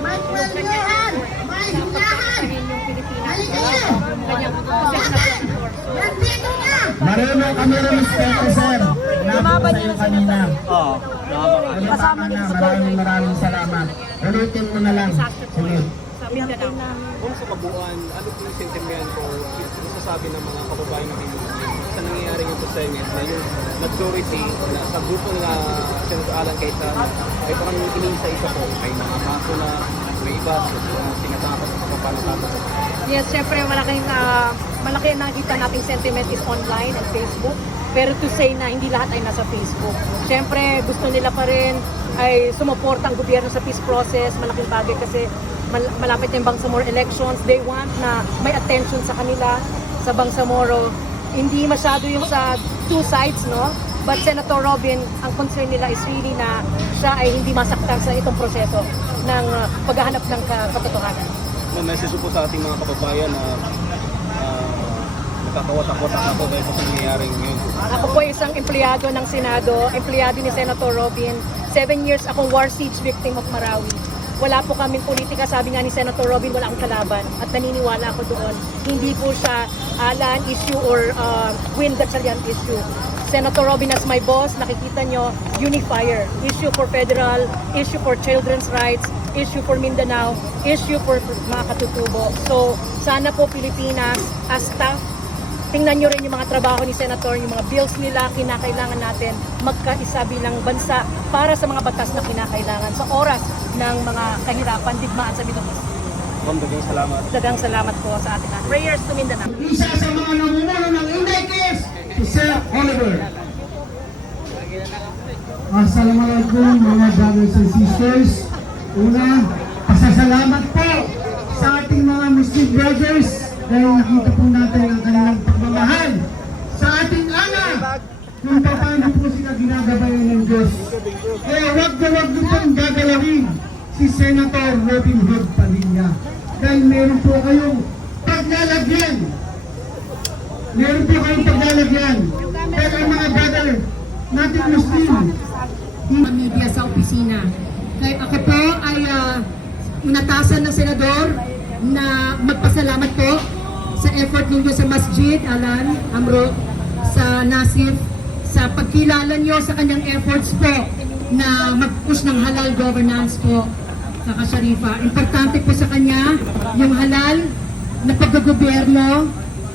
may kwelyohan, may hilahan. Halika niyo! Nandito na! Marunong kami respeto, sir. Napunta sa'yo kanina. Oo. Kasama na, maraming salamat. Ulitin mo na lang. Sige. Kung sa kabuuan, ano po yung sentiment ko masasabi ng mga kababayan natin sa nangyayari yung Senate na yung majority na sa grupo na Senator Alan Cayetano ay parang inisa-isa po. May mga kaso na may iba tinatakot sa papanatapos. Yes, syempre malaki ang nakikita nating sentiment is online and Facebook. Pero to say na hindi lahat ay nasa Facebook. Syempre gusto nila pa rin ay sumuporta ang gobyerno sa peace process. Malaking bagay kasi malapit yung Bangsamoro elections. They want na may attention sa kanila sa Bangsamoro. Hindi masyado yung sa two sides, no? But Senator Robin, ang concern nila is really na siya ay hindi masaktan sa itong proseso ng paghahanap ng katotohanan. Message po sa ating mga kababayan na nakakawat-akot ako dahil sa nangyayaring ngayon. Ako po isang empleyado ng Senado, empleyado ni Senator Robin. 7 years akong war siege victim of Marawi. Wala po kaming politika, sabi nga ni Senator Robin, wala akong kalaban at naniniwala ako doon. Hindi po siya land issue or Win Gatchalian issue. Senator Robin as my boss, nakikita nyo, unifier. Issue for federal, issue for children's rights, issue for Mindanao, issue for mga katutubo. So, sana po Pilipinas, as staff, tingnan nyo rin yung mga trabaho ni Senator, yung mga bills nila, kinakailangan natin magkaisa bilang bansa para sa mga batas na kinakailangan sa oras ng mga kahirapan, digmaan sa Middle East. Dagang salamat. Dagang salamat po sa atin. Prayers to Mindanao. Isa sa mga namumuno ng Inday case, si Sir Oliver. Assalamualaikum mga brothers and sisters. Una, pasasalamat po sa ating mga Muslim brothers dahil nakita po natin ang kanilang pagmamahal sa ating anak kung paano po sila ginagabayan ng Diyos. Kaya wag niyo pong gagalawin si Senator Robin Hood Padilla dahil meron po kayong paglalagyan. Meron po kayong paglalagyan. Pero ang mga brother nating Muslim, media sa opisina. Kaya ako po ay inatasan ng senador na magpasalamat po sa effort ninyo sa masjid, Alan, Amro, sa Nasif, sa pagkilala nyo sa kanyang efforts po na mag-push ng halal governance po sa Sharifa. Importante po sa kanya yung halal na paggogobyerno,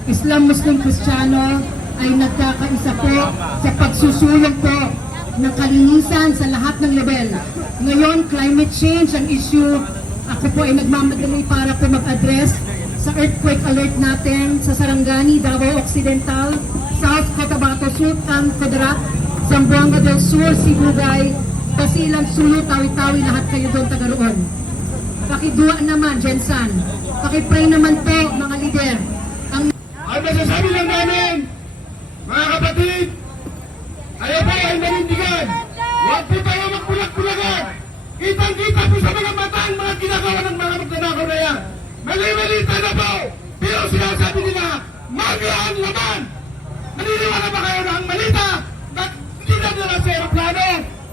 Islam, Muslim, Kristiyano ay nagkakaisa po sa pagsusulong po ng kalinisan sa lahat ng level. Ngayon, climate change ang issue. Ako po ay nagmamadali para po mag-address sa earthquake alert natin sa Sarangani, Davao Occidental, South Cotabato, Sultan Kudarat, Zamboanga del Sur, Sibugay, Basilan, Sulu, Tawi-Tawi, lahat kayo doon taga roon. Pakidua naman, Jensan. Pakipray naman po, mga lider. ang masasabi lang namin, mga kapatid, kayo po ay nanindigan. Huwag po tayo magbulag-bulagan. Kitang-kita po sa mga mata ang mga ginagawa ng mga magnanakaw na yan. Mali-malita na po. Pero sinasabi nila, mali ang laman. Naniniwala ba kayo na ang malita na kinadala sa aeroplano,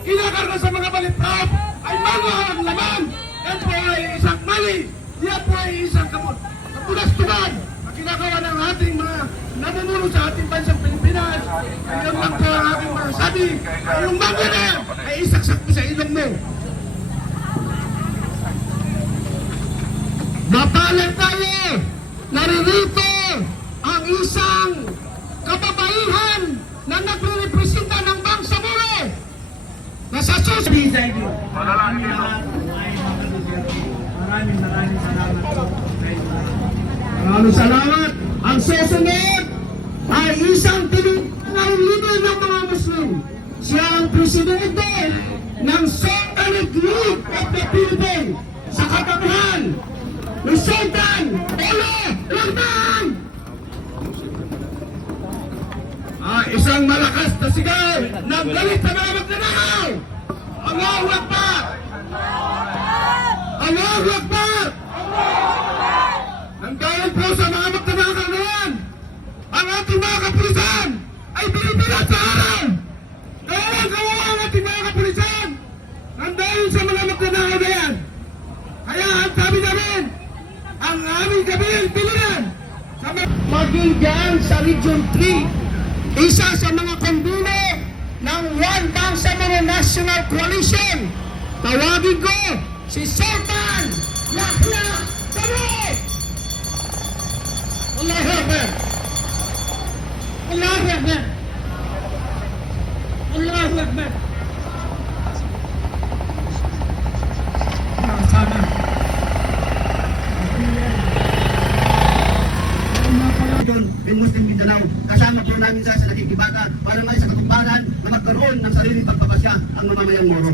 kinakarga sa mga balitrap, ay mali ang laman. Yan po ay isang mali. Yan po ay isang kapulastugan na ginagawa ng ating mga namumuno sa ating bansang Pilipinas. Ngayon lang po ang aking mga sabi, yung mga na ay isaksak mo sa ilong mo. Mapalang tayo, naririto ang isang kababaihan na nagre-representa ng Bangsamoro na sa susunod. Maraming salamat. Ang susunod ay isang tinutulong leader ng mga Muslim. Siya ang presidente ng Sultanate League of the Philippines sa katapuhan ni Sultan Olo Langtang. Isang malakas na sigaw ng galit sa mga magnanakaw. Allahu Akbar! Allahu Akbar! Ang dahil po sa mga magnanakaw na yan, ang ating mga kapulisan ay binibilat sa araw. Kawawa ang ating mga kapulisan ang dahil sa mga magnanakaw na yan. Kaya Gabriel Bilian, maging dyan sa Region 3, isa sa mga kumbulo ng One Bangsamoro National Coalition. Tawagin ko si Sultan Yahya Kabir! Allahu Akbar! Allahu Akbar! Allahu Akbar! Sana. Doon, in Muslim Mindanao, kasama po namin siya sa nakikibata para may sa katuparan na magkaroon ng sariling pagpapasya ang mamamayang Moro.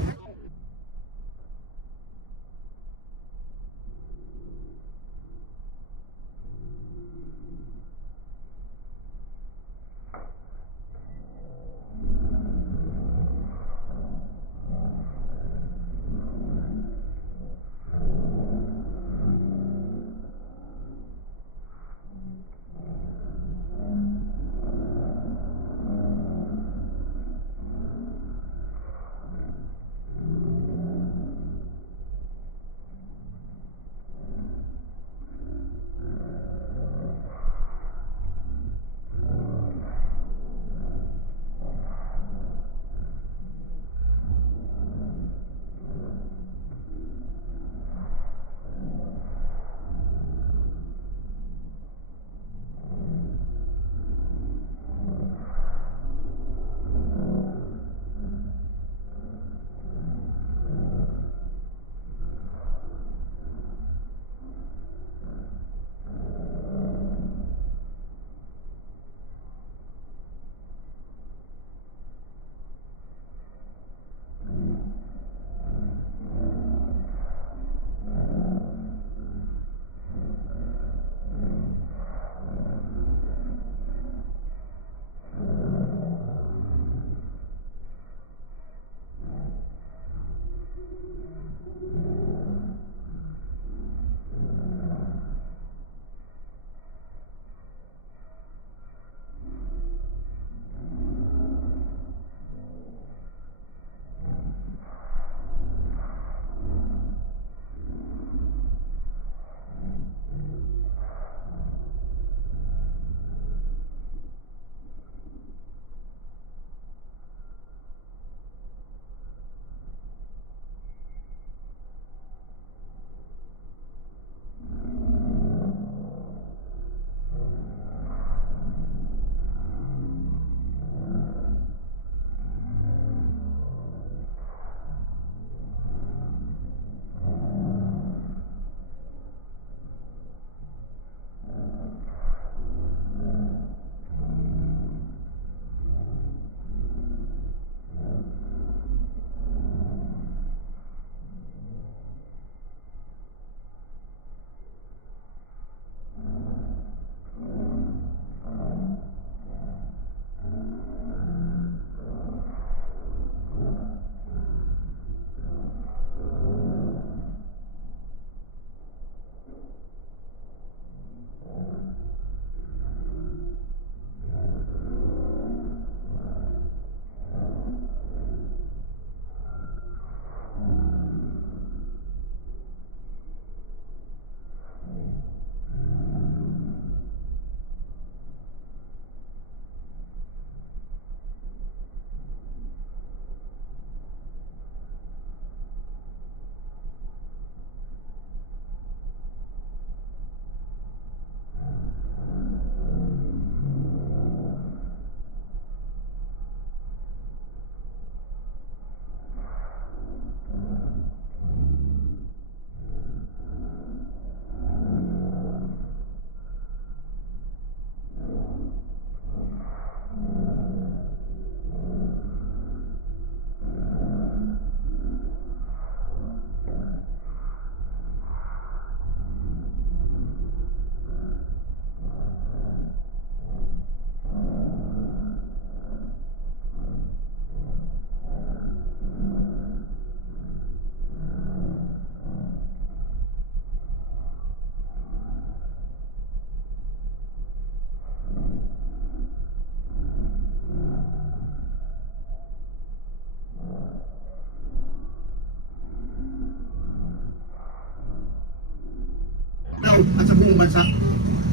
At sa buong bansa.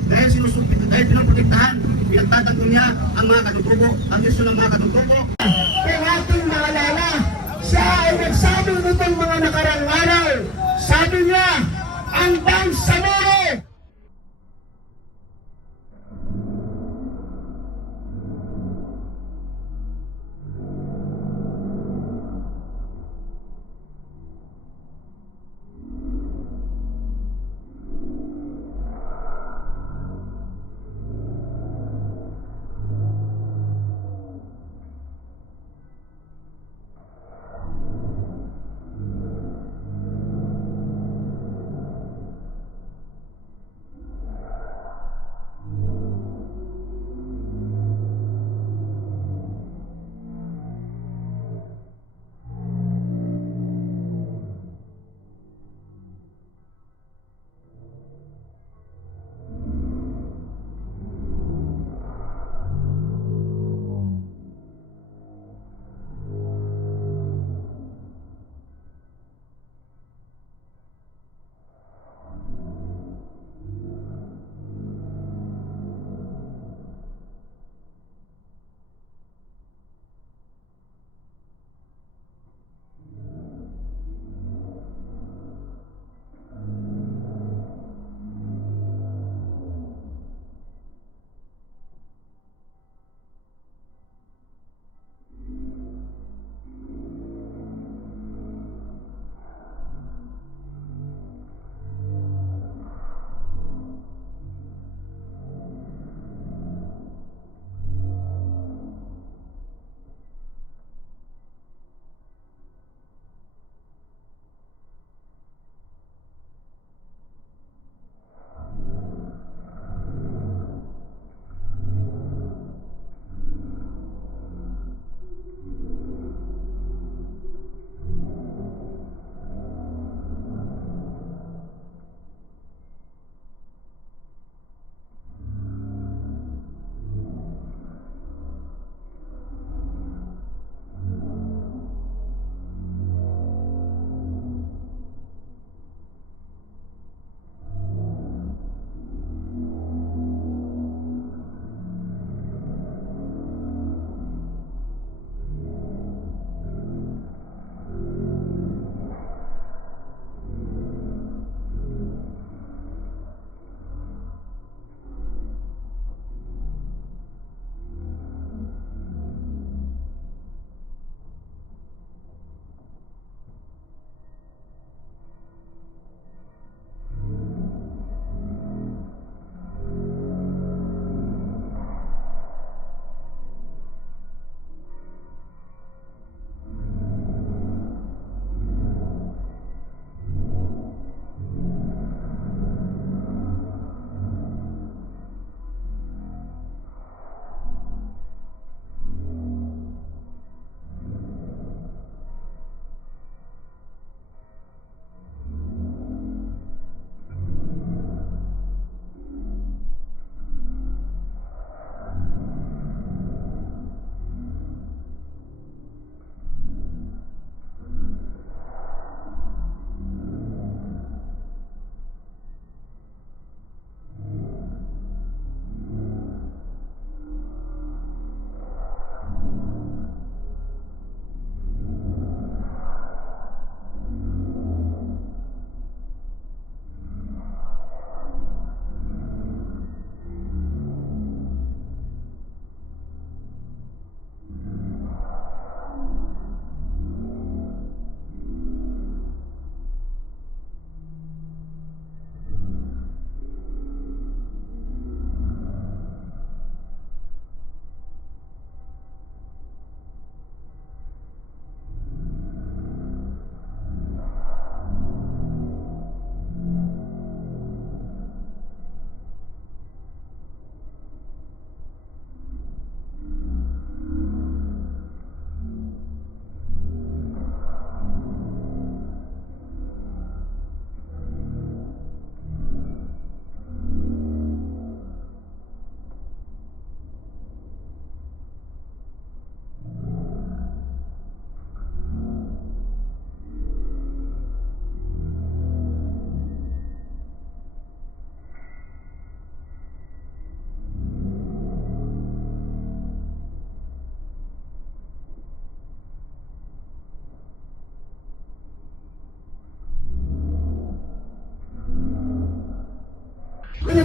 Dahil dahil pinoprotektahan, pinagtatanggol niya ang mga katutubo, ang gusto ng mga katutubo. Kung ating maalala, siya ay nagsabi nitong mga nakarang araw. Sabi niya, ang Bangsamoro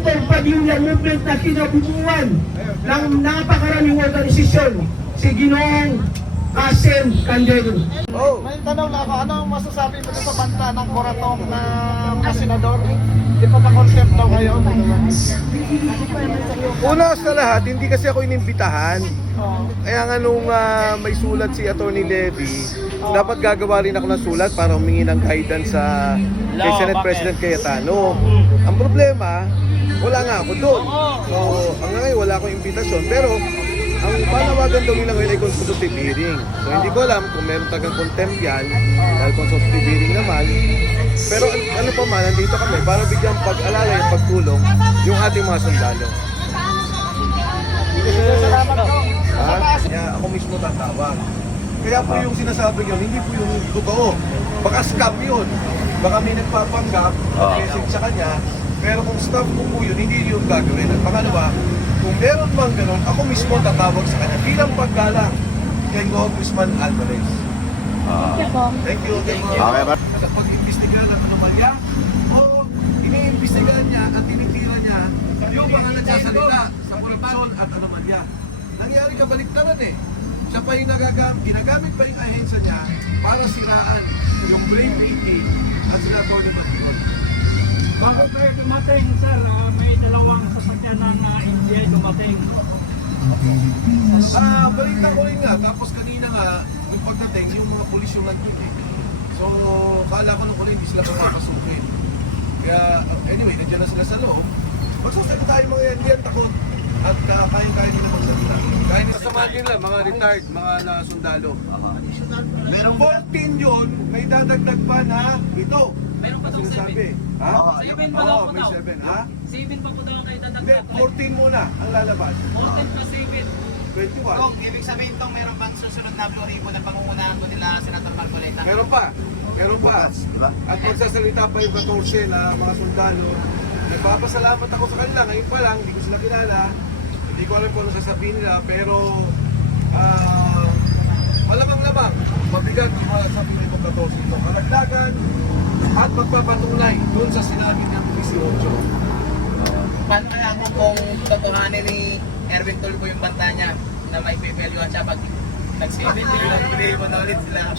Senator Padilla movement na kinabubuan ng napakaraming organisasyon, si Ginoong Kasem Candelo. May tanong na ako, ano ang masasabi mo sa banta ng Coratong na mga senador? Di pa pa-concept daw kayo? Una sa lahat, hindi kasi ako inimbitahan. Kaya nga nung may sulat si Atty. Levy, dapat gagawa rin ako ng sulat para humingi ng guidance sa kay Senate President Cayetano. Ang problema, wala nga ako doon. So, hanggang ngayon wala akong imbitasyon. Pero, ang panawagan daw nila ngayon ay consultative hearing. So, hindi ko alam kung meron tagang contempt yan, dahil consultative hearing naman. Pero ano pa man, nandito kami para bigyan pag-alala yung pagtulong yung ating mga sundalo. Kaya ako mismo tatawag. Kaya po yung sinasabi yun, hindi po yung totoo. Baka scam yun. Baka may nagpapanggap, message sa kanya. Pero kung staff ko po yun, hindi yung gagawin. At pangalawa, kung meron bang ganun, ako mismo tatawag sa kanya bilang paggalang kay Congressman Alvarez. Thank you. Okay, sa pag-imbestiga ng anomalya o iniimbestigahan niya at tinitira niya yung mga nagsasalita sa korupsyon at anomalya. Nangyari kabaliktaran eh. Siya pa yung ginagamit pa yung ahensya niya para siraan yung blame 18 at sila Tony Matigol. Bago kayo dumating, sir, may dalawang sasakyan ng NBI dumating. Balita ko rin nga, tapos kanina nga, yung pagdating, yung mga pulis yung nandun eh. So, kala ko nung huli, hindi sila papapasukin. Kaya, anyway, nandiyan na sila sa loob. Magsasalita yung mga yan, hindi yan takot. At kaya nila magsalita. Kaya nila sa nila, mga retired, mga nasundalo. Merong 14 yun, may dadagdag pa na ito. Meron pa itong 7. Ha? 7 pa daw po may daw. 7, ha? 7 pa po daw kayo Hindi, dadagdag. 14 muna ang lalabas. 14 pa 7. 21. Kung ibig sabihin tong meron pang susunod na Blue Ribbon na pangungunahan ko nila Senator Marcoleta. Meron pa. At magsasalita pa yung 14 na mga sundalo. Nagpapasalamat ako sa kanila. Ngayon pa lang, hindi ko sila kilala. Hindi ko alam kung ano sasabihin nila. Pero, malamang-lamang, mabigat yung mga sabihin ng 14 ito. Kalagdagan at magpapatunay doon sa sinabi ng 18. Paano kaya kung totohanin ni Erwin Tulfo yung banta niya na may pipeluan siya pag nag-7 million Blue Ribbon na ulit sila?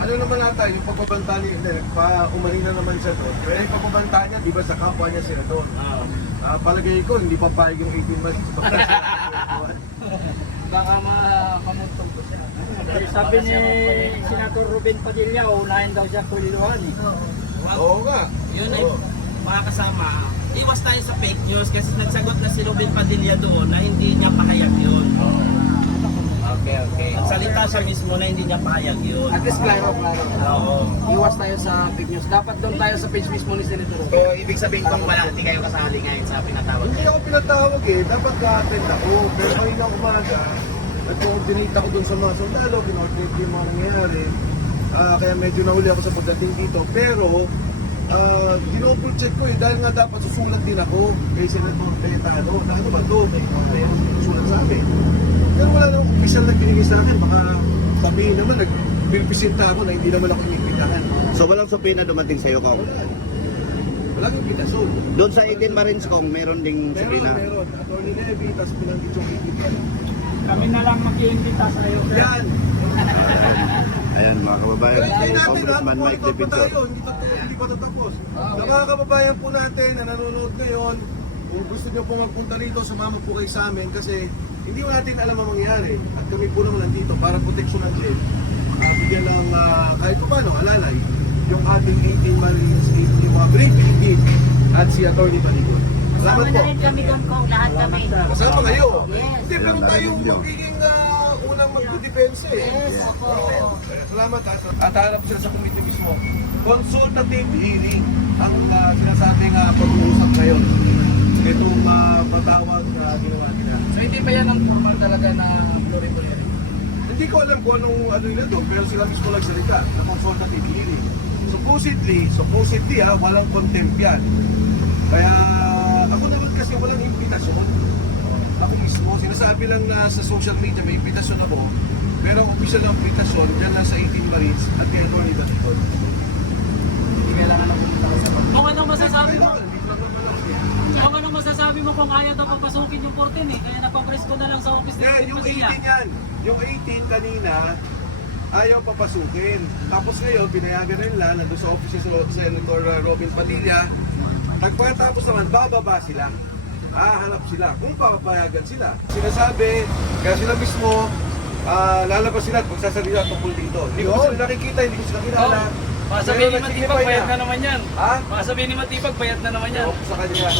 Ano naman nata, yung pagbabanta niya, umaling na naman siya doon. Pero yung pagbabanta niya, di ba sa kapwa niya sila doon? Palagay ko, hindi pa payag yung 18 months. Baka mamuntong po siya. Sabi ni Senator Ruben Padilla, unahin daw siya kuliluhan eh. Oo nga. Yun ay mga kasama, iwas tayo sa fake news kasi nagsagot na si Ruben Padilla doon na hindi niya pahayag yun. Okay. Nagsalita siya mismo na hindi niya pahayag yun. At least klaro. Oo. Iwas tayo sa fake news. Dapat doon tayo sa page mismo ni Senator. So, ibig sabihin kung wala, hindi kayo kasali ngayon sa pinatawag. Hindi ako pinatawag eh, dapat ka-attend ako. Pero kanina umaga, nag-coordinate ako dun sa mga sundalo, kino-coordinate yung mga nangyayari. Kaya medyo nahuli ako sa pagdating dito. Pero, dinouble check ko eh, dahil nga dapat susulat din ako kay Senator Cayetano. Na ano ba doon? Susulat sa amin. Pero wala nang official na binigay sa akin. Baka sabihin naman, nagpipisita ako na hindi naman ako inimbitahan. So walang subpoena dumating sa iyo, Kong? Walang imbitasyon. Doon sa 18 Marines, Kong, meron ding subpoena. Meron. Atty. Levy, tapos pinanggit yung ibigay. Kami na lang mag-iimbita sa iyo. Yan! Ayan, mga kababayan, Pero si hindi natin, Congressman Mike pa Defensor. tayo, hindi pa tatapos. Sa mga kababayan po natin na nanonood ngayon, kung gusto nyo po magpunta rito, sumama po kayo sa amin kasi hindi mo natin alam ang mangyayari. At kami po naman nandito para proteksyon natin. Bigyan ng kahit pa paano, alalay, yung ating 18 Marines, yung mga Brave Philippines at si Atty. Matigol. Salamat po. kami doon kung lahat kami. Kasama kayo. Yes. Hindi, pero tayo magiging unang magdedepensa eh. Yes, opo. Salamat ha. At harap sila sa committee mismo. Consultative hearing ang sinasabing pag-uusap ngayon. Itong patawag na ginawa nila. So, hindi ba yan ang formal talaga na Blue Ribbon? Hindi ko alam kung anong ano nila doon, pero sila mismo nagsalita na consultative hearing. Supposedly walang contempt yan. Kaya ako naman kasi walang imbitasyon. Ako mismo, sinasabi lang na sa social media may imbitasyon ako, pero ang official na imbitasyon dyan lang sa 18 Marines at kay Atty. Matigol. Hindi kailangan na pumunta sa Kung anong masasabi mo? Kung anong masasabi mismo kung ayaw daw papasukin yung 14 eh. Kaya napapresko na lang sa office ni Yan, Robin yung Padilla. 18 yan. Yung 18 kanina, ayaw papasukin. Tapos ngayon, pinayagan na nila, nandun sa office si Senator Robin Padilla. Pagkatapos naman, bababa sila. Hahanap sila kung papayagan sila. Sinasabi, kaya sila mismo, lalabas sila at magsasalita tungkol dito. Hindi ko sila nakikita, hindi ko sila kilala. Baka sabihin ni Pero Matipag, nag-signify bayad na. na naman yan. Ha? Baka sabihin ni Matipag, bayad na naman yan. Sa kanya.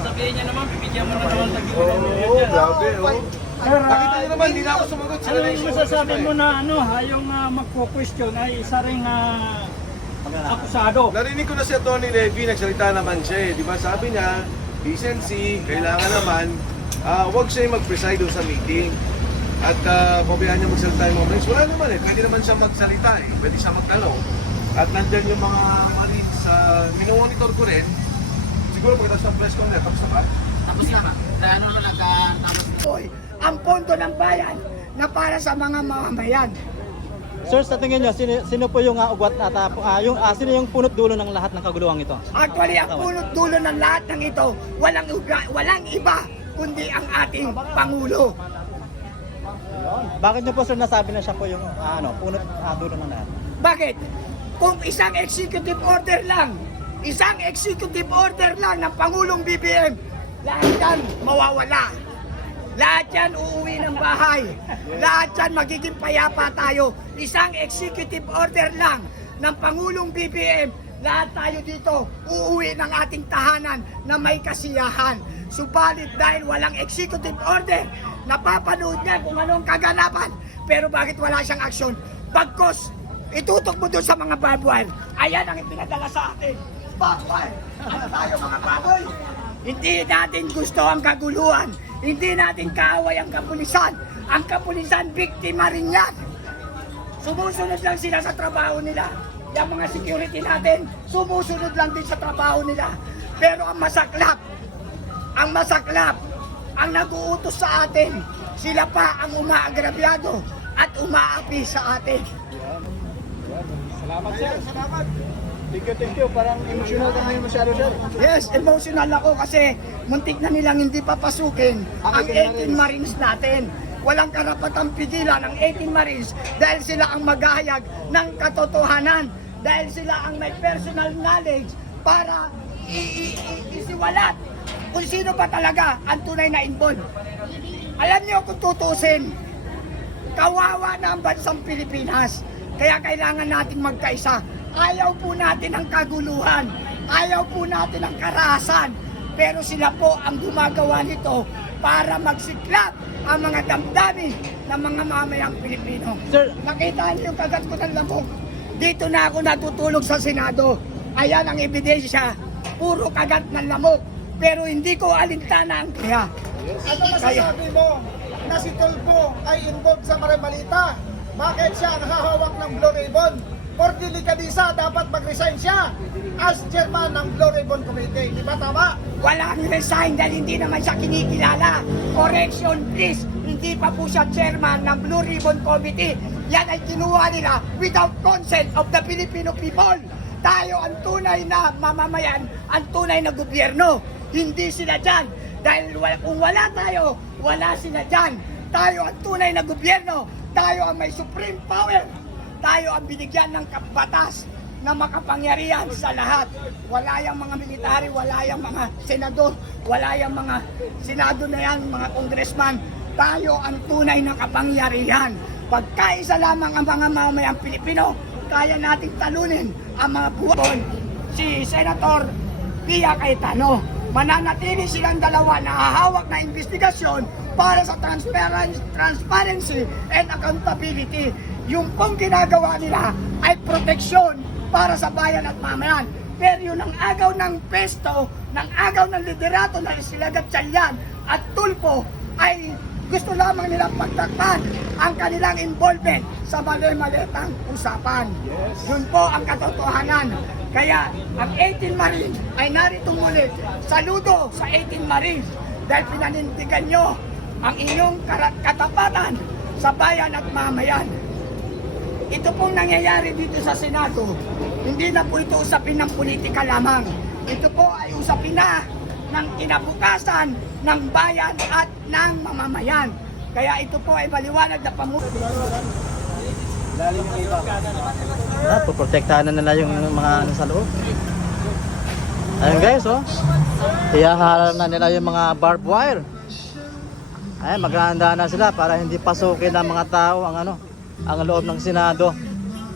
Sabihin niya naman, bibigyan mo na naman ng Oo, grabe, oh. Nakita niyo naman, hindi na ako sumagot. Sila Ano na yung masasabi mo na ano, yung magpo-question ay isa ring akusado? Narinig ko na si Atty. Levy, nagsalita naman siya eh. Di ba sabi niya, decency, kailangan naman, huwag siya mag-preside doon sa meeting. At pabayaan niya magsalita yung mga Marines. Wala naman eh, pwede naman siya magsalita eh. Pwede siya magtanong. At nandyan yung mga Marines, minomonitor ko rin. Siguro pagkatapos ng press conference, tapos na ba? Tapos na ba? Kaya ano naman nagkatapos na. Ang pondo ng bayan na para sa mga mamamayan. Sir, sa tingin niyo, sino po yung ugwat at sino yung punot dulo ng lahat ng kaguluhan ito? Actually, ang punot dulo ng lahat ng ito, walang iba kundi ang ating Pangulo. Bakit niyo po sir nasabi na siya po yung punot dulo ng lahat? Bakit? Kung isang executive order lang ng Pangulong BBM, lahat yan mawawala. Lahat yan uuwi ng bahay. Lahat yan magiging payapa tayo. Isang executive order lang ng Pangulong BBM, lahat tayo dito uuwi ng ating tahanan na may kasiyahan. Subalit dahil walang executive order, napapanood niya kung anong kaganapan. Pero bakit wala siyang aksyon? Bagkos, itutok mo doon sa mga barbed wire. Ayan ang ipinadala sa atin. Barbed wire. Ano tayo mga baboy? Hindi natin gusto ang kaguluhan. Hindi natin kaaway ang kapulisan. Ang kapulisan, biktima rin yan. Sumusunod lang sila sa trabaho nila. Yung mga security natin, sumusunod lang din sa trabaho nila. Pero ang masaklap, ang nag-uutos sa atin, sila pa ang umaagrabyado at umaapi sa atin. Salamat sir. Salamat. Thank you. Parang emotional ka ngayon masyado sir. Yes, emotional ako kasi muntik na nilang hindi papasukin ang 18 Marines natin. Walang karapatang pigilan ang 18 Marines dahil sila ang maghahayag ng katotohanan, dahil sila ang may personal knowledge para isiwalat kung sino ba talaga ang tunay na involved. Alam niyo kung tutusin, kawawa na ang bansang Pilipinas. Kaya kailangan natin magkaisa. Ayaw po natin ang kaguluhan. Ayaw po natin ang karahasan. Pero sila po ang gumagawa nito para magsiklap ang mga damdamin ng mga mamayang Pilipino. Sir, Nakita niyo yung kagat ko ng lamok. Dito na ako natutulog sa Senado. Ayan ang ebidensya. Puro kagat ng lamok. Pero hindi ko alintana ang kaya. Ano masasabi mo na si Tulfo ay involved sa Marimalita? Bakit siya ang hahawak ng Blue Ribbon? For delikadisa, dapat mag-resign siya as chairman ng Blue Ribbon Committee. Di ba tama? Walang resign dahil hindi naman siya kinikilala. Correction please, hindi pa po siya chairman ng Blue Ribbon Committee. Yan ay kinuha nila without consent of the Filipino people. Tayo ang tunay na mamamayan, ang tunay na gobyerno. Hindi sila dyan. Dahil kung wala tayo, wala sila dyan. Tayo ang tunay na gobyerno. Tayo ang may supreme power. Tayo ang binigyan ng batas na makapangyarihan sa lahat. Wala yung mga military, wala yung mga senador, wala yung mga senado na yan, mga congressman. Tayo ang tunay na kapangyarihan. Pagkaisa lamang ang mga mamamayang Pilipino, kaya nating talunin ang mga buwan. Si Senator Pia Cayetano, mananatili silang dalawa na hahawak na investigasyon para sa transparency and accountability. Yung pong ginagawa nila ay proteksyon para sa bayan at mamayan. Pero yung ang agaw ng pesto, ng agaw ng liderato na sila Gatchalian at Tulfo ay gusto lamang nilang pagtakpan ang kanilang involvement sa mali-malitang usapan. Yun po ang katotohanan. Kaya ang 18 Marines ay narito muli. Saludo sa 18 Marines dahil pinanindigan nyo ang inyong katapatan sa bayan at mamayan. Ito pong nangyayari dito sa Senado, hindi na po ito usapin ng politika lamang. Ito po ay usapin na ng kinabukasan ng bayan at ng mamamayan. Kaya ito po ay maliwanag na Poprotektahan na nila yung mga ano sa loob. Ayun guys, oh. Iyaharal na nila yung mga barbed wire. Ayun, maghahanda na sila para hindi pasukin ng mga tao ang loob ng Senado.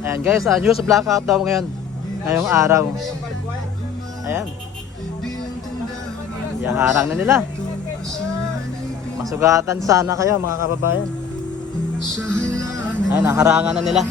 Ayan guys, news blackout daw ngayong araw. Ayan. Iyaharang na nila. Masugatan sana kayo mga kababayan. Ayan, naharangan na nila.